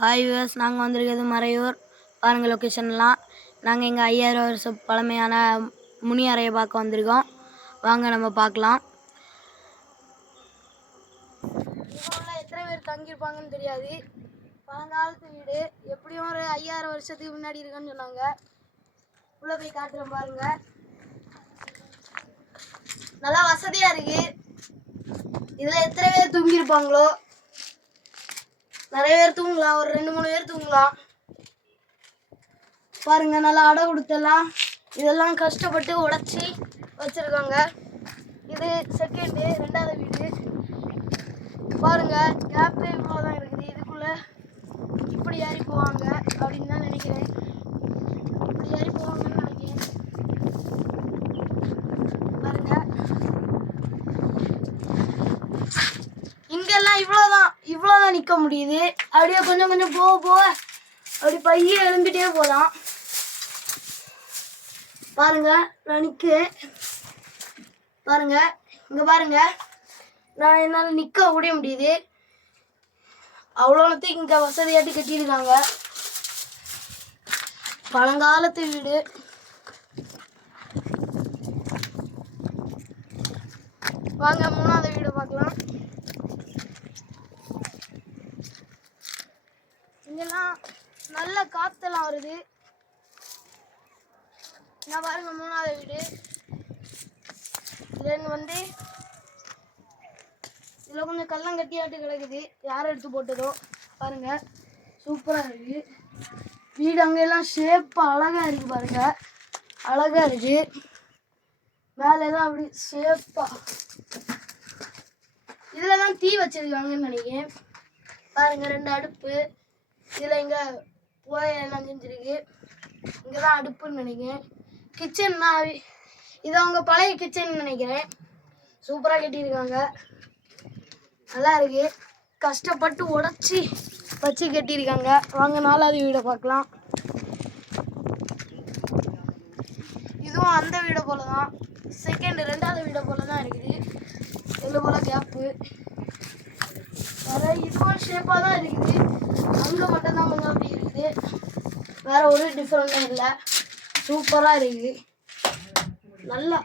Hi viewers, நாங்கள் வந்திருக்கிறது மறையூர். பாருங்கள் லொக்கேஷன்லாம். நாங்கள் எங்கள் 5000 வருஷம் பழமையான முனி அறையை பார்க்க வந்திருக்கோம். வாங்க நம்ம பார்க்கலாம். இவங்களாம் எத்தனை பேர் தங்கியிருப்பாங்கன்னு தெரியாது. பழங்காலத்து வீடு, எப்படியும் ஒரு 5000 வருஷத்துக்கு முன்னாடி இருக்குன்னு சொன்னாங்க. உள்ளே போய் காட்டுறேன் பாருங்க. நல்லா வசதியாக இருக்கு. இதில் எத்தனை பேர் தூங்கியிருப்பாங்களோ, நிறைய பேர் தூங்கலாம், ஒரு 2-3 பேர் தூங்கலாம். பாருங்க, நல்லா அடை கொடுத்தலாம். இதெல்லாம் கஷ்டப்பட்டு உடைச்சி வச்சிருக்காங்க. இது செகண்டு, 2வது வீடு. பாருங்க, கேப்பே இவ்வளோதான் இருக்குது. இதுக்குள்ள இப்படி ஏறி போவாங்க அப்படின்னு தான் நினைக்கிறேன். இப்படி ஏறி போவாங்கன்னு நினைக்கிறேன். பாருங்க, இங்கெல்லாம் இவ்வளோதான் நிற்க முடியுது. அப்படியே கொஞ்சம் கொஞ்சம் போக அப்படி பைய எழும்பிட்டே போகலாம். பாருங்க, நான் நிற்கிறேன். பாருங்க, இங்கே பாருங்க, நான் என்னால் நிற்க முடிய முடியுது. அவ்வளோனத்துக்கு இங்கே வசதியாட்டி கட்டியிருக்காங்க. பழங்காலத்து வீடு. வாங்க 3வது வீடு பார்க்கலாம். இங்கெல்லாம் நல்ல காத்தெல்லாம் வருது. நான் பாருங்க 3வது வீடு. இதில் வந்து இதில் கொஞ்சம் கல்லங்கட்டியாட்டு கிடக்குது. யார் எடுத்து போட்டதோ பாருங்க. சூப்பராக இருக்கு வீடு. அங்கெல்லாம் ஷேப்பாக அழகாக இருக்குது. பாருங்க, அழகாக இருக்கு. மேலெல்லாம் அப்படி ஷேப்பாக. இதில் தான் தீ வச்சிருக்காங்கன்னு நினைக்கிறேன். பாருங்க, 2 அடுப்பு. இதில் இங்கே புகையெல்லாம் செஞ்சுருக்கு. இங்கே தான் அடுப்புன்னு நினைக்கிறேன். கிச்சன் தான். இது அவங்க பழைய கிச்சன் நினைக்கிறேன். சூப்பராக கட்டியிருக்காங்க. நல்லா இருக்கு. கஷ்டப்பட்டு உடச்சி வச்சு கட்டியிருக்காங்க. வாங்க 4வது வீடை பார்க்கலாம். இதுவும் அந்த வீடை போல தான். செகண்ட் 2வது வீடை போல தான் இருக்குது. எவ்வளோ போல கேப்பு. வேற இதுவும் ஷேப்பாக தான் இருக்குது. அங்கே மட்டும்தான் கொஞ்சம் அப்படி இருக்குது. வேற ஒரு டிஃப்ரெண்ட்டும் இல்லை. சூப்பராக இருக்குது. நல்லா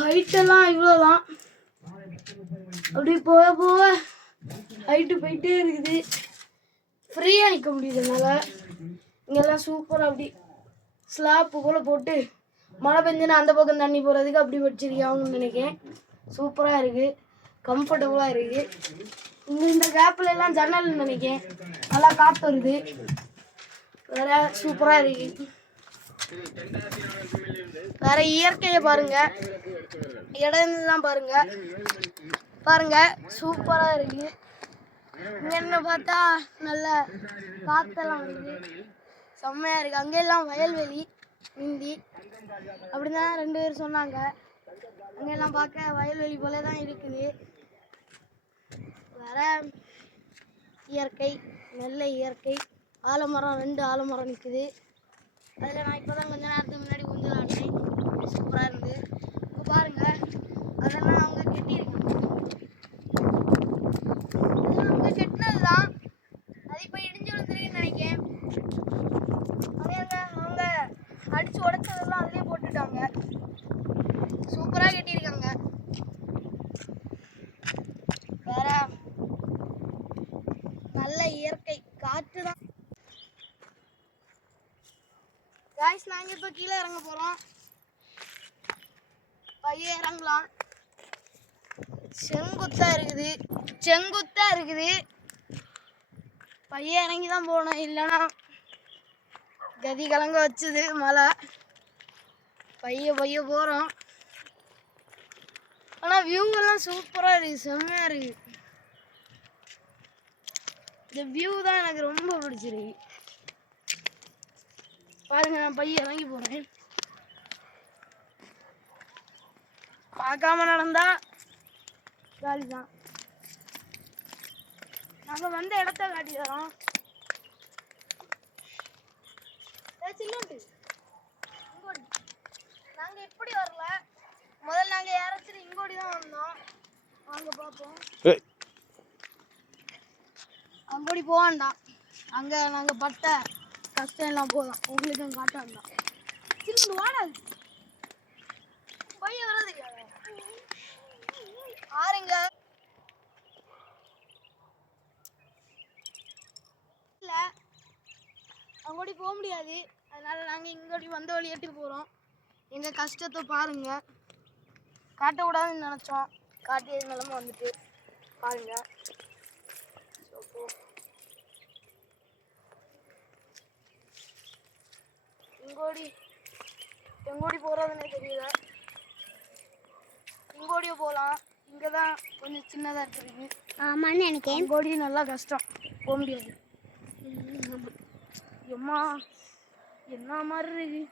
ஹைட்டெல்லாம் இவ்வளோதான். அப்படி போக ஹைட்டு போயிட்டே இருக்குது. ஃப்ரீயாக நிற்க முடியுதுனால இங்கெல்லாம் சூப்பராக அப்படி ஸ்லாப்பு போல் போட்டு மழை பெஞ்சுன்னா அந்த பக்கம் தண்ணி போகிறதுக்கு அப்படி வச்சிருக்காங்கன்னு நினைக்கிறேன். சூப்பராக இருக்குது. கம்ஃபர்டபுளாக இருக்குது. இந்த கேப்பில் எல்லாம் ஜன்னல்னு நினைக்கிறேன். நல்லா காற்று வருது. வேற சூப்பராக இருக்குது. வேற இயற்கையை பாருங்க. இடம்லாம் பாருங்க. பாருங்க, சூப்பராக இருக்கு. இங்கே என்ன பார்த்தா நல்ல காற்றெல்லாம் வருது. செம்மையாக இருக்குது. அங்கெல்லாம் வயல்வெளி முந்தி அப்படிதான் 2 பேர் சொன்னாங்க. அங்கெல்லாம் பார்க்க வயல்வெளி போல தான் இருக்குது. வேற இயற்கை, நல்ல இயற்கை. ஆலமரம், 2 ஆலமரம் நிற்குது. அதில் நான் இப்போ தான் கொஞ்ச நேரத்துக்கு முன்னாடி கொஞ்சம் ஆடினேன். சூப்பராக இருந்து. இப்போ பாருங்க, அதெல்லாம் அவங்க கட்டியிருக்காங்க. அதெல்லாம் அவங்க கட்டினது தான். அது இப்போ இடிஞ்சு விழுந்துருக்குன்னு நினைக்கிறேன். அவங்க அடித்து உடைச்சதெல்லாம் அதிலே போட்டுட்டாங்க. சூப்பராக கட்டியிருக்காங்க. வேற நல்ல இயற்கை காற்று தான். காய்ஸ், நாங்கள் இப்போ கீழே இறங்க போகிறோம். பைய இறங்கலாம். செங்குத்தாக இருக்குது. பைய இறங்கி தான் போகணும், இல்லைன்னா கதி கலங்க வச்சுது மழை. பைய போகிறோம். ஆனால் வியூவெல்லாம் சூப்பராக இருக்குது. செம்மையாக இருக்குது. இந்த வியூ தான் எனக்கு ரொம்ப பிடிச்சிருக்கு. பாருங்க, நான் பைய இறங்கி போகிறேன். பார்க்காம நடந்தா காலி தான். நாங்கள் வந்த இடத்த காட்டி தரோம். நாங்கள் இப்படி வரல. முதல்ல நாங்கள் யாராச்சும் இங்கோடி தான் வந்தோம். வாங்க பார்ப்போம். அங்கோடி போவான்டா. அங்கே நாங்கள் பட்ட கஷ்டம் எல்லாம் போதும் உங்களுக்கும் காட்டாங்க திரும்ப வாடாது பையன் வர்றது ஆறுங்க இல்லை அங்கோடி போக முடியாது அதனால நாங்கள் இங்கோடி வந்த வழி எட்டு போகிறோம் எங்கள் கஷ்டத்தை பாருங்க காட்டக்கூடாதுன்னு நினச்சோம் காட்டிய நிலமை வந்துட்டு பாருங்க எங்கோடி போகிறதுனே தெரியல இங்கோடியோ போகலாம் இங்கே தான் கொஞ்சம் சின்னதாக இருக்குது ஆமான்னு எனக்கு இங்கோடி நல்லா கஷ்டம் போக முடியாது எம்மா என்ன மாதிரி இருக்கு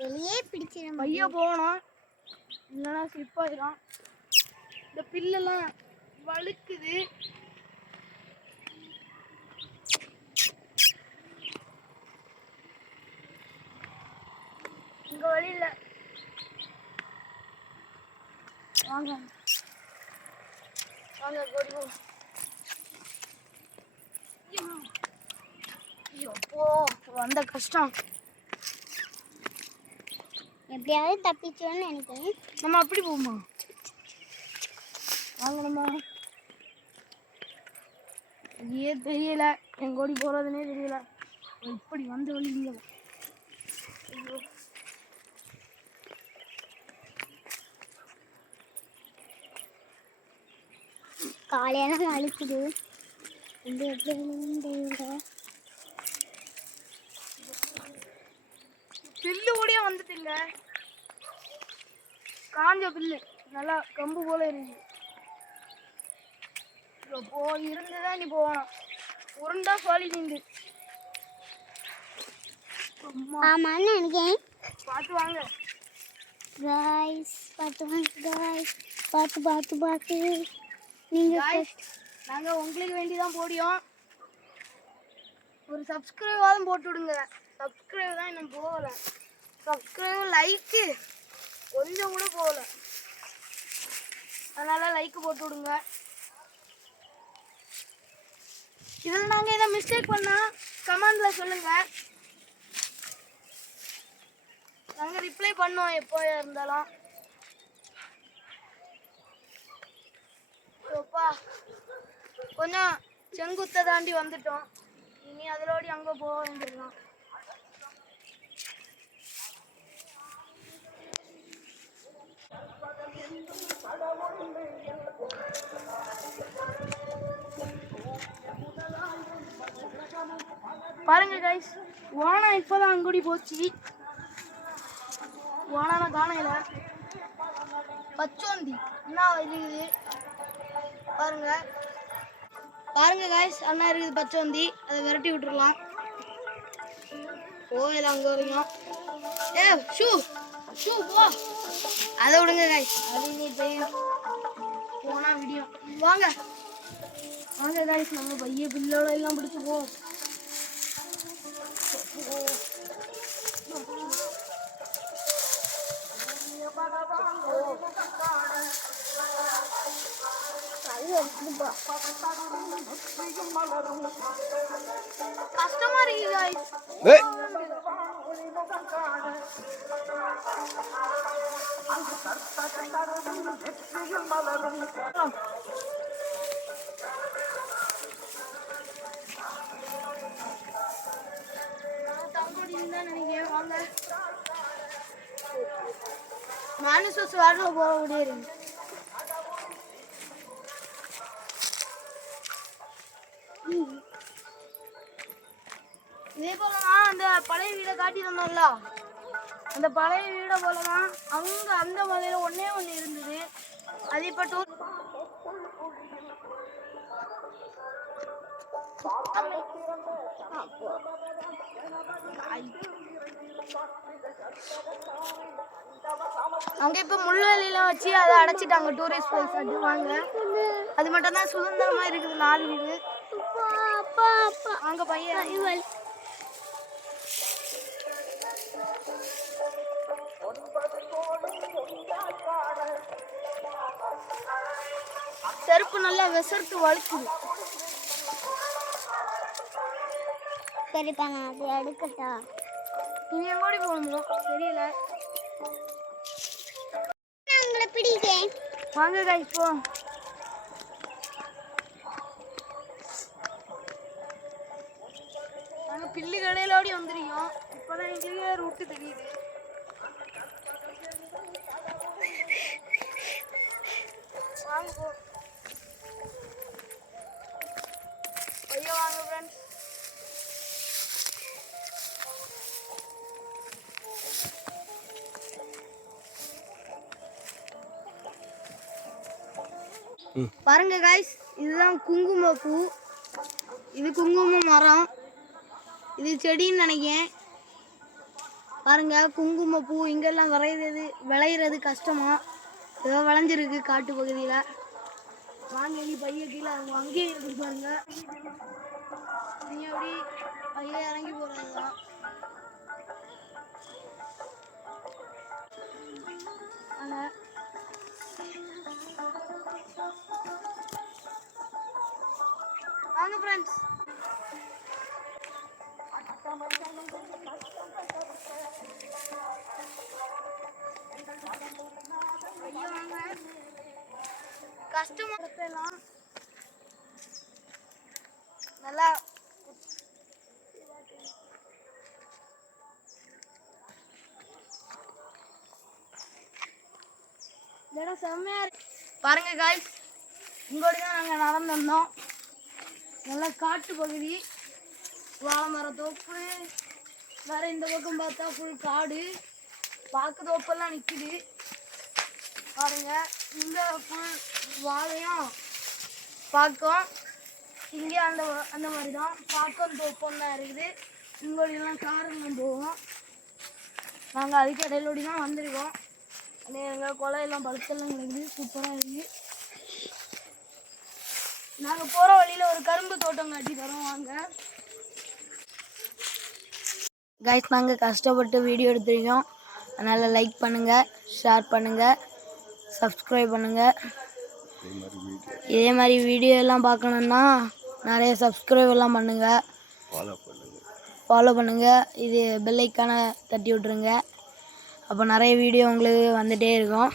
வெளியே பிடிச்சிடும் பைய போகணும் இல்லைன்னா ஸ்லிப் ஆயிடும் இந்த பில்லெல்லாம் வழுக்குது இங்க வழி இல்ல வாங்க வாங்க கோடி எப்போ வந்த கஷ்டம் எப்படியாவது தப்பிச்சோன்னு நினைக்கிறேன் நம்ம அப்படி போமா வாங்கணுமா ஏன் தெரியல எங்கோடி போறதுன்னே தெரியல இப்படி வந்த வழி இங்க ஐயோ காலையெல்லாம் வலிக்குது பில்லு கூடயே வந்துட்டுங்க காஞ்ச பில்லு நல்லா கம்பு போல இருக்கு இப்போ இருந்துதான் நீ போகணும் உருண்டா சொல்லி நின்று ஆமான்னு நினைக்கிறேன் பார்த்து வாங்க காய்ஸ் பார்த்து வாங்க காய்ஸ் பார்த்து பார்த்து பார்த்து நீங்கள் நாங்கள் உங்களுக்கு வேண்டி தான் போடியோம் ஒரு சப்ஸ்கிரைபாலும் போட்டு விடுங்க சப்ஸ்கிரைப் தான் இன்னும் போகலை சப்ஸ்கிரைப் லைக்கு கொஞ்சம் கூட போகலை அதனால் லைக்கு போட்டு விடுங்க இதில் நாங்கள் எதாவது மிஸ்டேக் பண்ணால் கமெண்டில் சொல்லுங்கள் நாங்கள் ரிப்ளை பண்ணுவோம் எப்போ இருந்தாலும் கொஞ்சம் செங்குத்தை தாண்டி வந்துட்டோம் இனி அதிலோடி அங்கே போக வேண்டியதுதான் பாருங்க கைஸ் வானம் இப்போதான் அங்கூடி போச்சு வானான காணையில பச்சோந்தி என்ன இருக்குது பாருங்க பாருங்க காய்ஸ் அண்ணா இருக்குது பச்சோந்தி அதை விரட்டி விட்டுருலாம் போயில அங்கே வரைக்கும் ஏ ஷூ ஷூ போ அதை விடுங்க காய்ஸ் அது நீ தெரியும் போனா விடியும் வாங்க வாங்க காய்ஸ் நம்ம பைய பில்லோட எல்லாம் பிடிச்சி போ கஷ்டமா இருக்கு guys மானுசஸ் வாடல போற முடியாது இதே போலதான் அந்த பழைய வீடை காட்டி தந்தோம்ல அந்த பழைய வீடை போலதான் அங்க அந்த மலையில ஒன்னே ஒண்ணு இருந்தது அது இப்ப அங்க இப்ப முள்ளுவெளியெல்லாம் வச்சு அதை அடைச்சிட்டாங்க டூரிஸ்ட் பிளேஸ் வாங்க அது மட்டும் தான் சுதந்திரமா இருக்குது 4 வீடு அங்க பையன் செருப்பு நல்லா விசர்த்து வலிக்குது. சரிப்பா நான் அதை எடுக்கட்டா? நீ எங்கோடி போகணும் தெரியல. நான் உங்களை பிடிக்கேன். வாங்க கைஸ் போ. நாங்கள் பில்லு கடையிலோடி வந்துருக்கோம். இப்போதான் எங்களுக்கு ரூட்டு தெரியுது. வாங்க போ. ஐயோ வாங்க ஃப்ரெண்ட்ஸ். பாருங்க காய்ஸ், இதுதான் குங்குமப்பூ. இது குங்கும மரம். இது செடின்னு நினைக்கிறேன். பாருங்க குங்குமப்பூ இங்கெல்லாம் விளையிறது கஷ்டமா. ஏதோ விளைஞ்சிருக்கு காட்டு பகுதியில். வாங்க நீ பைய கீழே அங்கேயே இருக்கு பாருங்க. நீ அப்படி பைய இறங்கி போறதுதான். வாங்க ஃப்ரெண்ட்ஸ். ஐயோ வாங்க. கஷ்டமா நல்லா இடம் செம்மையா இருக்கு. பாருங்க காய்ஸ், இங்கோடி தான் நாங்கள் நடந்து வந்தோம். நல்லா காட்டு பகுதி, வாழை மரம் தோப்பு. வேற இந்த பக்கம் பார்த்தா ஃபுல் காடு, பாக்கு தோப்பெல்லாம் நிற்குது. பாருங்க இங்க ஃபுல் வாழையும் பாக்கம். இங்கே அந்த மாதிரி தான் பாக்கம் தோப்பம் தான் இருக்குது. இங்கோடியெல்லாம் காரெல்லாம் போவோம். நாங்கள் அதுக்கு இடையிலோடி தான் வந்திருக்கோம். எங்கள் கொலையெல்லாம் பழுத்தெல்லாம் கிடைக்குது, சூப்பராக இருக்குது. நாங்கள் போகிற வழியில் ஒரு கரும்பு தோட்டம் காட்டி தரோம் வாங்க. கைஸ், நாங்கள் கஷ்டப்பட்டு வீடியோ எடுத்துருக்கோம். அதனால் லைக் பண்ணுங்கள், ஷேர் பண்ணுங்கள், சப்ஸ்கிரைப் பண்ணுங்கள். இதே மாதிரி வீடியோ எல்லாம் பார்க்கணுன்னா நிறைய சப்ஸ்கிரைப் எல்லாம் பண்ணுங்கள், ஃபாலோ பண்ணுங்கள். இது பெல் ஐக்கானை தட்டி விட்ருங்க. அப்போ நிறைய வீடியோ உங்களுக்கு வந்துகிட்டே இருக்கும்.